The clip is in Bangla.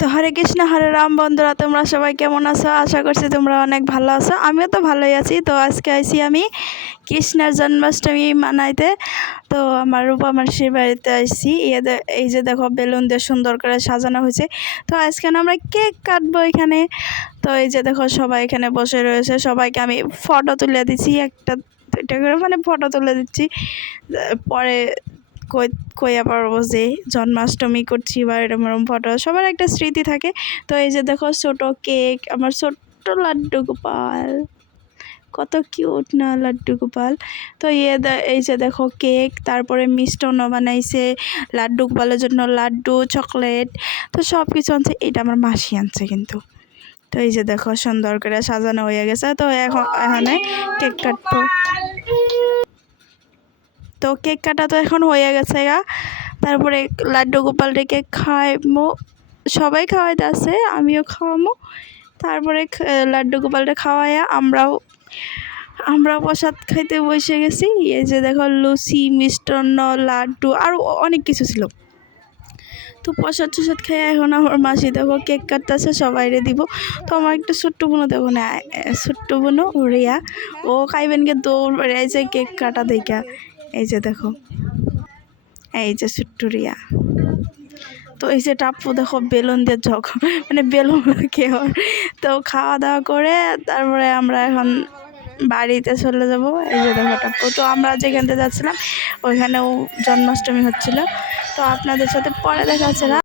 তো হরে কৃষ্ণ, হরে রাম বন্ধুরা, তোমরা সবাই কেমন আছো? আশা করছি তোমরা অনেক ভালো আছো। আমিও তো ভালোই আছি। তো আজকে আইছি আমি কৃষ্ণের জন্মাষ্টমী মানাইতে। তো আমার রূপা মাসির বাড়িতে আইছি। এই যে দেখো, বেলুন দিয়ে সুন্দর করে সাজানো হয়েছে। তো আজকে আমরা কেক কাটবো এখানে। তো এই যে দেখো, সবাই এখানে বসে রয়েছে। সবাইকে আমি ফটো তুলে দিচ্ছি। একটা, দুইটা করে মানে ফটো তুলে দিচ্ছি। পরে কই কইয়া পারব যে জন্মাষ্টমী করছি বা এরকম এরকম ফটো, সবার একটা স্মৃতি থাকে। তো এই যে দেখো ছোট কেক, আমার ছোট্ট লাড্ডু গোপাল। কত কিউট না লাড্ডু গোপাল। তো ইয়ে এই যে দেখো কেক, তারপরে মিষ্টান্ন বানাইছে লাড্ডু গোপালের জন্য লাড্ডু, চকলেট, তো সব কিছু আনছে। এটা আমার মাসি আনছে কিন্তু। তো এই যে দেখো সুন্দর করে সাজানো হয়ে গেছে। তো এখন, এখানে কেক কাটবো। তো কেক কাটা তো এখন হয়ে গেছে গা। তারপরে লাড্ডু গোপাল রেখে খাওয়াইমো। সবাই খাওয়াইতে আছে, আমিও খাওয়ামো। তারপরে লাড্ডু গোপালটা খাওয়াইয়া আমরাও আমরাও প্রসাদ খাইতে বসে গেছি। এই যে দেখো, লুচি, মিষ্টান্ন, লাড্ডু আরও অনেক কিছু ছিল। তো প্রসাদ টসাদ খেয়ে এখন আমার মাসি দেখো, কেক কাটতেছে, সবাইরে দিব। তো আমার একটা ছোট্ট বোনও দেখো না ছোট্ট বোনও রিয়া ও খাইবেনকে দৌড় বেড়াইছে কেক কাটা দেখা এই যে দেখো। এই যে সুট্টুরিয়া। তো এই যে টাপ্পু, দেখো, বেলুন দিয়ে ঝক মানে বেলুন কেউ তো খাওয়া দাওয়া করে তারপরে আমরা এখন বাড়িতে চলে যাব। এই যে দেখো টাপ্পু। তো আমরা যেখান থেকে যাচ্ছিলাম, ওইখানেও জন্মাষ্টমী হচ্ছিল। তো আপনাদের সাথে পরে দেখা হচ্ছে